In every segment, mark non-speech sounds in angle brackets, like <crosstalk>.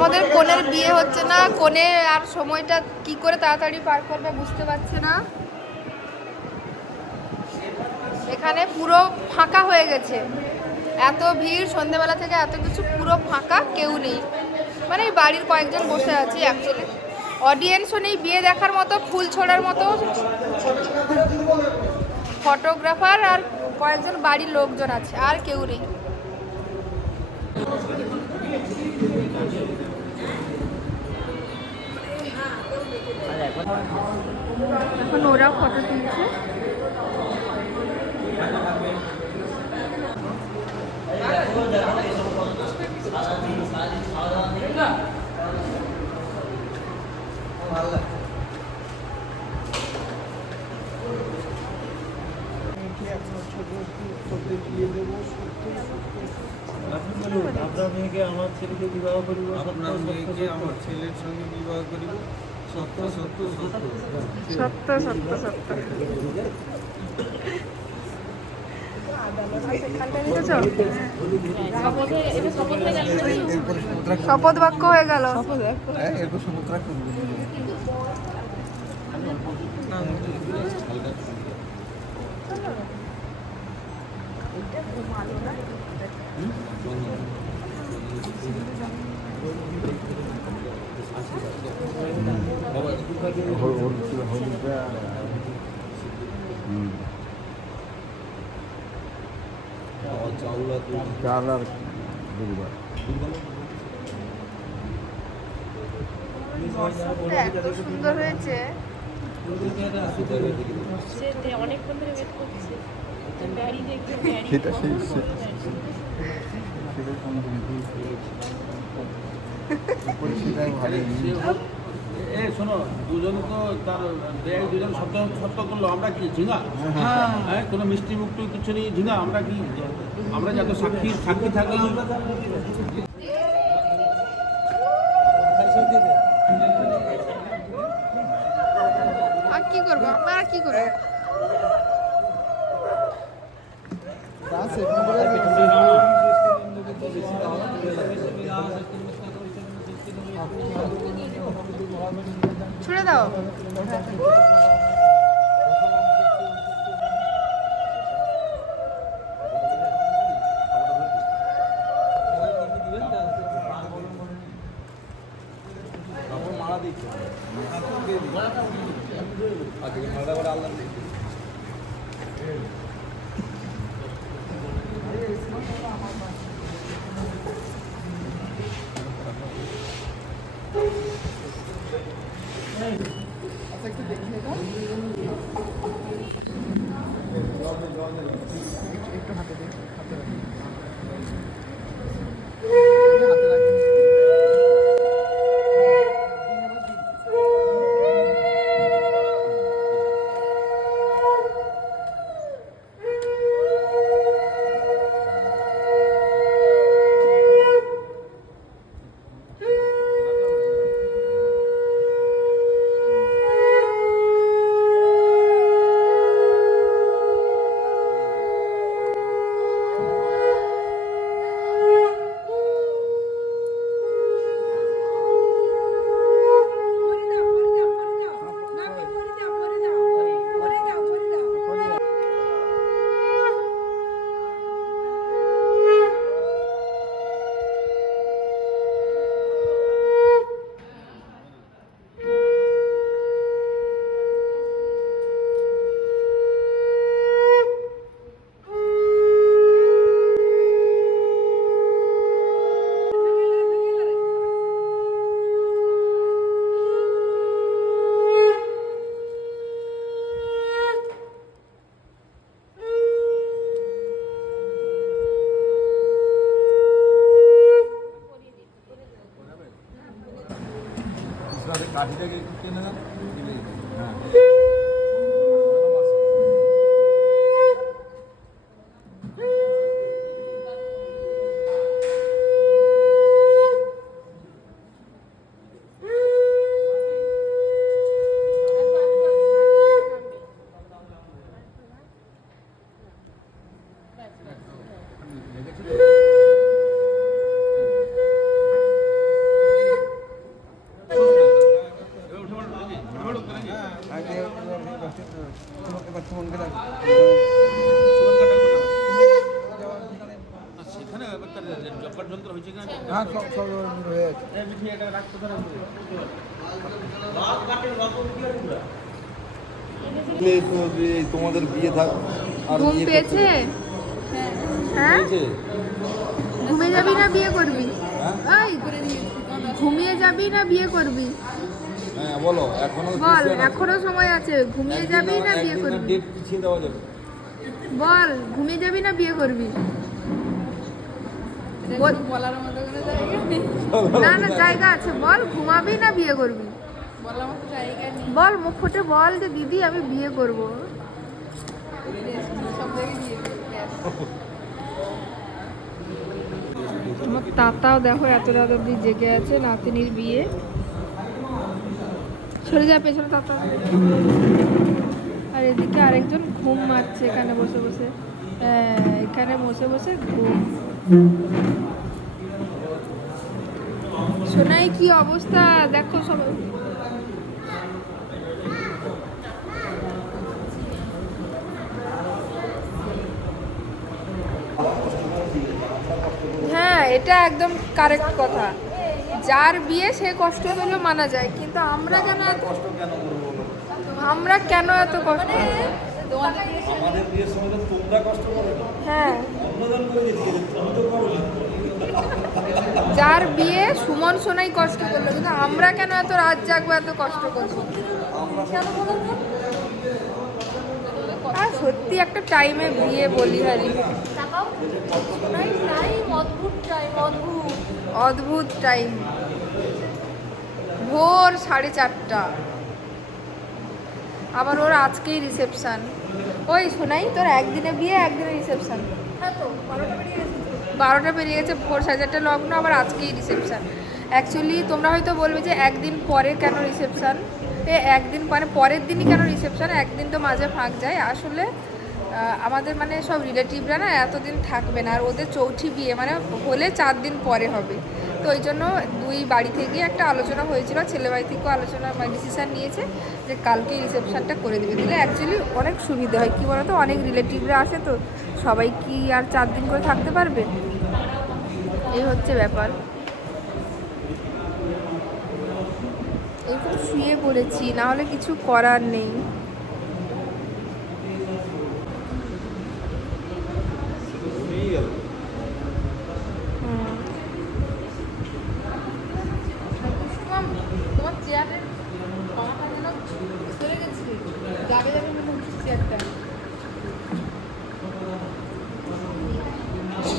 আমাদের কোনের বিয়ে হচ্ছে না, কোনে আর সময়টা কি করে তাড়াতাড়ি পার করবে বুঝতে পারছে না। এখানে পুরো ফাঁকা হয়ে গেছে। এত ভিড়, সন্ধেবেলা থেকে এত কিছু, পুরো ফাঁকা, কেউ নেই। মানে বাড়ির কয়েকজন বসে আছি অ্যাকচুয়ালি অডিয়েন্সও নেই, বিয়ে দেখার মতো, ফুল ছোড়ার মতো। ফটোগ্রাফার আর কয়েকজন বাড়ির লোকজন আছে, আর কেউ নেই। এখন ওরা ফটো তুলছে। আপনার মেয়েকে আমার ছেলেকে বিবাহ করিব আপনার মেয়েকে আমার ছেলের সঙ্গে বিবাহ করিব। সত্য সত্য সত্য শপথ বাক্য হয়ে গেল চাল আর দুর্বার এত সুন্দর হয়েছে অনেকক্ষণ ধরে ওয়েট করছে সেটা সেই সেটা এ শোনো দুজন তো তার দেয় দুজন সত্য সত্য করল আমরা কি ঝিঙা হ্যাঁ। কোনো মিষ্টি মুক্তি কিছু নেই ঝিঙা আমরা কি? আমরা যাতে সাক্ষী সাক্ষী থাকলাম। আর কি করব? আমরা আর কি করব? 출레다오 ছুড়ে দাও কাঠিটাকে একটু টেনে দেন হ্যাঁ তোমাদের বিয়ে থাক আর ঘুম বিয়ে পেয়েছে? হ্যাঁ? ঘুমিয়ে যাবি না বিয়ে করবি? হ্যাঁ? ওই ঘুমিয়ে যাবি না বিয়ে করবি? হ্যাঁ বলো এখনও বল এখনও সময় আছে। ঘুমিয়ে যাবি না বিয়ে করবি? ডেট পিছিয়ে দেওয়া যাবে। বল ঘুমিয়ে যাবি না বিয়ে করবি? না না জায়গা আছে। বল ঘুমাবি না বিয়ে করবি? বল মুখ ফুটে বল যে দিদি আমি বিয়ে করব। আমার তাতাও দেখো এত রাত অব্দি জেগে আছে নাতিনির বিয়ে। সরে যা পেছনে তাতা আর এদিকে আরেকজন ঘুম মারছে এখানে বসে বসে। হ্যাঁ, এখানে বসে বসে ঘুম। সোনাই কি অবস্থা? দেখো সবাই। হ্যাঁ এটা একদম কারেক্ট কথা। যার বিয়ে সে কষ্ট পেলে মানা যায় কিন্তু আমরা কেন এত আমরা কেন এত কষ্ট? আমাদের বিয়ের সময় তোমরা কষ্ট করো হ্যাঁ। যার বিয়ে সুমন সোনাই কষ্ট করল, কিন্তু আমরা কেন এত রাত জাগবো, এত কষ্ট করব? আর সত্যি একটা টাইমে বিয়ে বলি হারি। অদ্ভুত টাইম ভোর সাড়ে চারটা। আবার ওর আজকেই রিসেপশন ওই শোনাই তোর একদিনে বিয়ে, একদিনে রিসেপশন বারোটা পেরিয়ে গেছে, ভোর সাড়ে চারটে লগ্ন, আবার আজকেই রিসেপশান অ্যাকচুয়ালি তোমরা হয়তো বলবে যে একদিন পরে কেন রিসেপশান এ, একদিন মানে পরের দিনই কেন রিসেপশান একদিন তো মাঝে ফাঁক যায়। আসলে আমাদের মানে সব রিলেটিভরা না এতদিন থাকবে না, আর ওদের চৌঠি বিয়ে মানে হলে চার দিন পরে হবে। তো ওই জন্য দুই বাড়ি থেকে একটা আলোচনা হয়েছিল ছেলে বাড়ি থেকেও আলোচনা মানে ডিসিশান নিয়েছে যে কালকে রিসেপশানটা করে দেবে। দিলে অ্যাকচুয়ালি অনেক সুবিধা হয়। কী বলতো? অনেক রিলেটিভরা আসে তো সবাই কি আর চার দিন করে থাকতে পারবে? এই হচ্ছে ব্যাপার। তো শুয়ে পড়েছি, না হলে কিছু করার নেই হুম। কুসুম, তোমার চেয়ারের পাটা যেন সরে গেছে। যাবে যাবে মনে হচ্ছে চেয়ারটা।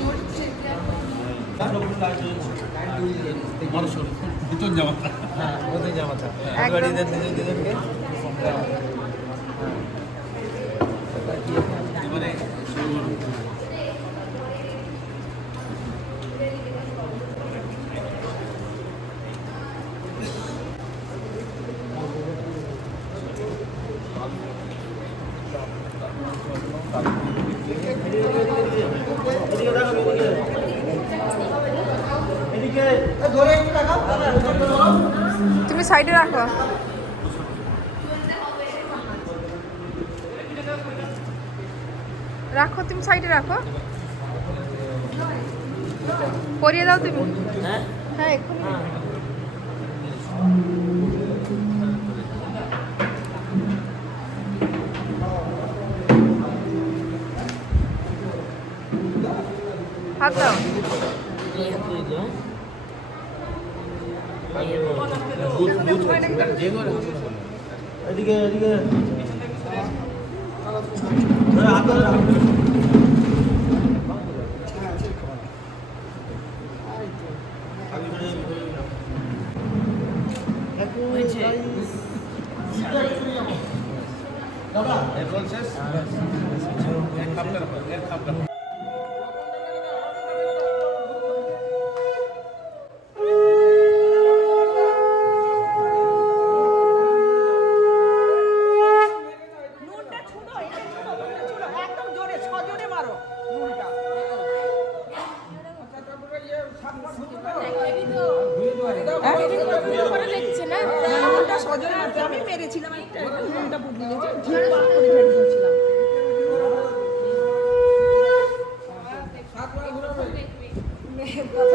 নড়ছে চেয়ারটা। ভিতর যাওয়া হ্যাঁ ওদের জামাটা একদম। এদের দুজন দুজনকে এবারে তুমি সাইডে রাখো রাখো তুমি সাইডে রাখো। পরিয়ে দাও তুমি। হ্যাঁ? এক্ষুনি। হাত দাও। এদিকে এদিকে।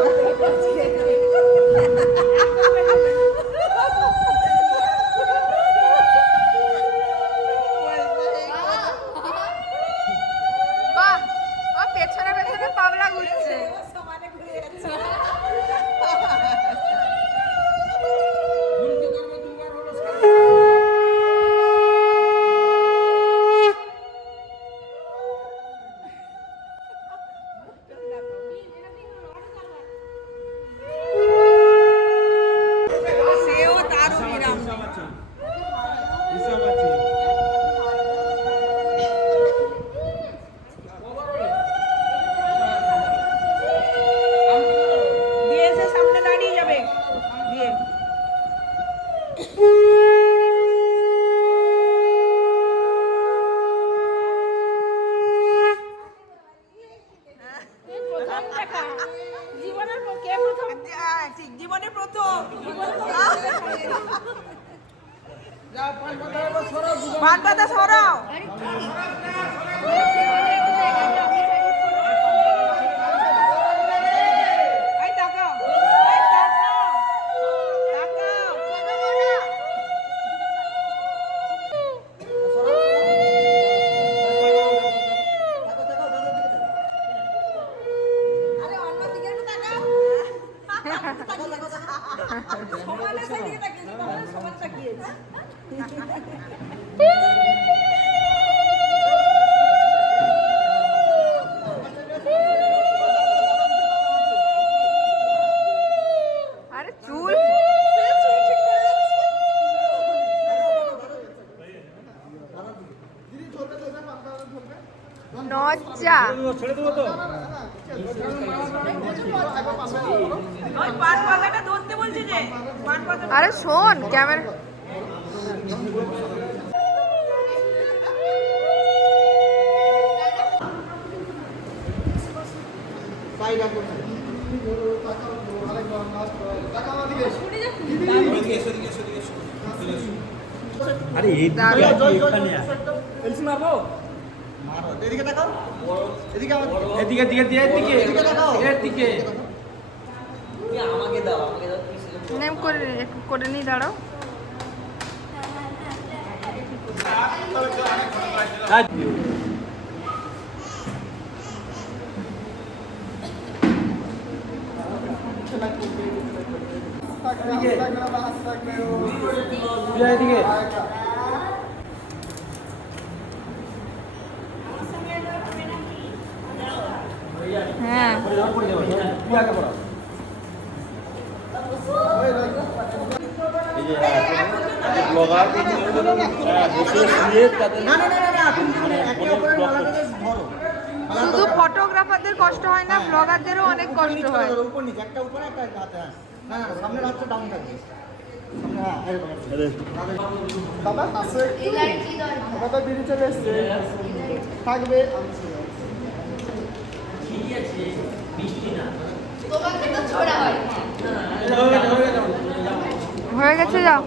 <laughs> Ooh. প্রথম পান পাতা সরাও নজ্জা ওই পান পাতাটা ধরতে বলছি যে পান পাতা আরে শোন ক্যামেরা এদিকে তাকাও এদিকে এদিকে দিকে দিয়ে এদিকে। এদিকে তাকাও এদিকে আমাকে দাও আমাকে দাও নেম করে। করে নি দাঁড়াও। এদিকে হ্যাঁ না না না না না তুমি মানে একে অপরের মালাটা just ধরো শুধু ফটোগ্রাফারদের কষ্ট হয় না ব্লগারদেরও অনেক কষ্ট হয়। একটা উপরে একটা না না সামনের চলে থাকবে হয়ে গেছে যাও।